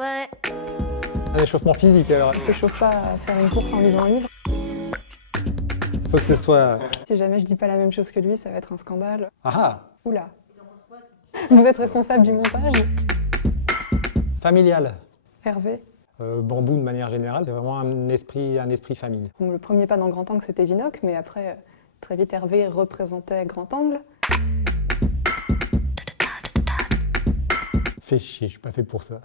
Ouais. Un échauffement physique alors. Je ne chauffe pas à faire une course en lisant un livre. Faut que ce soit... Si jamais je dis pas la même chose que lui, ça va être un scandale. Ah ah. Oula. Vous êtes responsable du montage? Familial. Hervé. Bambou de manière générale, c'est vraiment un esprit famille. Le premier pas dans Grand Angle, c'était Vinoc, mais après, très vite, Hervé représentait Grand Angle. Fais chier, je suis pas fait pour ça.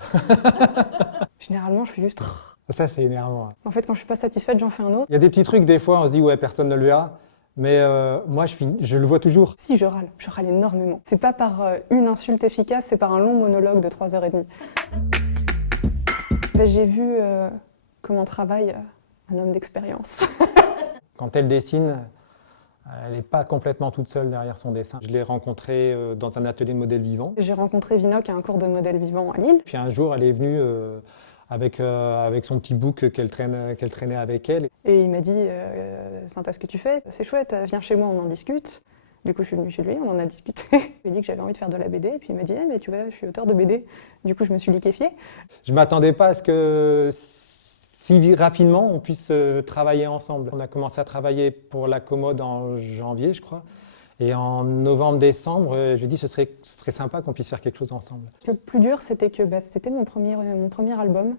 Généralement, je suis juste... Ça, c'est énervant. En fait, quand je suis pas satisfaite, j'en fais un autre. Il y a des petits trucs, des fois, on se dit, ouais, personne ne le verra. Mais moi, je le vois toujours. Si, je râle énormément. C'est pas par une insulte efficace, c'est par un long monologue de 3h30. J'ai vu comment travaille un homme d'expérience. Quand elle dessine, elle n'est pas complètement toute seule derrière son dessin. Je l'ai rencontrée dans un atelier de modèle vivant. J'ai rencontré Vinoc à un cours de modèle vivant à Lille. Puis un jour, elle est venue avec son petit book qu'elle traînait avec elle. Et il m'a dit sympa ce que tu fais, c'est chouette, viens chez moi, on en discute. Du coup, je suis venue chez lui, on en a discuté. Je lui ai dit que j'avais envie de faire de la BD, et puis il m'a dit mais tu vois, je suis auteur de BD. Du coup, je me suis liquéfiée. Je ne m'attendais pas à ce que si rapidement on puisse travailler ensemble. On a commencé à travailler pour la commode en janvier, je crois. Et en novembre-décembre, je lui ai dit ce serait sympa qu'on puisse faire quelque chose ensemble. Le plus dur, c'était que c'était mon premier album,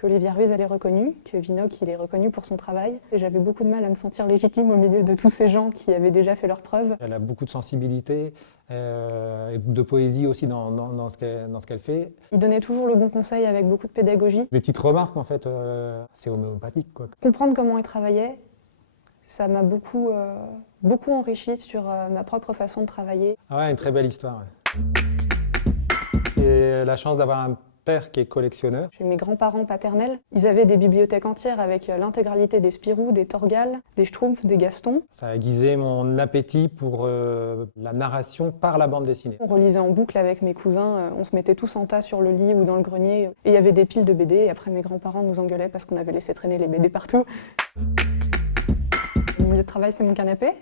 qu'Olivier Ruiz elle est reconnu, que Vinoc il est reconnu pour son travail. Et j'avais beaucoup de mal à me sentir légitime au milieu de tous ces gens qui avaient déjà fait leurs preuves. Elle a beaucoup de sensibilité, et de poésie aussi dans ce qu'elle fait. Il donnait toujours le bon conseil avec beaucoup de pédagogie. Les petites remarques, en fait, c'est homéopathique, quoi. Comprendre comment il travaillait, ça m'a beaucoup enrichi sur ma propre façon de travailler. Ah ouais, une très belle histoire. Ouais. J'ai la chance d'avoir un père qui est collectionneur. J'ai mes grands-parents paternels. Ils avaient des bibliothèques entières avec l'intégralité des Spirou, des Torgal, des Schtroumpfs, des Gaston. Ça a aiguisé mon appétit pour la narration par la bande dessinée. On relisait en boucle avec mes cousins, on se mettait tous en tas sur le lit ou dans le grenier. Et il y avait des piles de BD et après mes grands-parents nous engueulaient parce qu'on avait laissé traîner les BD partout. Mon lieu de travail, c'est mon canapé.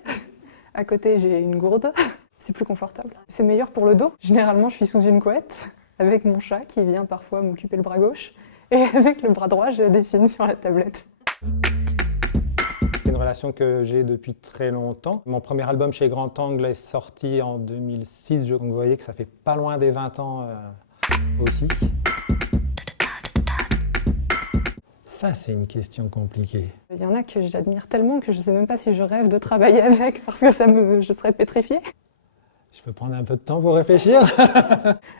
À côté, j'ai une gourde. C'est plus confortable. C'est meilleur pour le dos. Généralement, je suis sous une couette avec mon chat qui vient parfois m'occuper le bras gauche. Et avec le bras droit, je dessine sur la tablette. C'est une relation que j'ai depuis très longtemps. Mon premier album chez Grand Angle est sorti en 2006. Donc vous voyez que ça fait pas loin des 20 ans aussi. Ça, c'est une question compliquée. Il y en a que j'admire tellement que je ne sais même pas si je rêve de travailler avec parce que je serais pétrifiée. Je peux prendre un peu de temps pour réfléchir.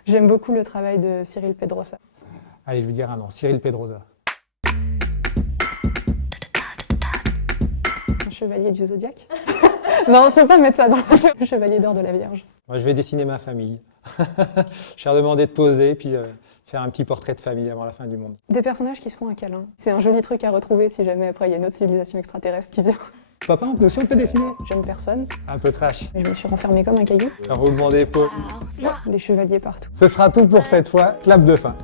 J'aime beaucoup le travail de Cyril Pedrosa. Allez, je vais dire un nom. Cyril Pedrosa. Un chevalier du Zodiaque. Non, faut pas mettre ça dans le chevalier d'or de la Vierge. Moi, je vais dessiner ma famille. Je leur demandé de poser, puis faire un petit portrait de famille avant la fin du monde. Des personnages qui se font un câlin. C'est un joli truc à retrouver si jamais après il y a une autre civilisation extraterrestre qui vient. Papa, nous aussi on peut dessiner. J'aime personne. Un peu trash. Mais je me suis renfermée comme un caillou. Un roulement d'épaule. Des chevaliers partout. Ce sera tout pour cette fois. Clap de fin.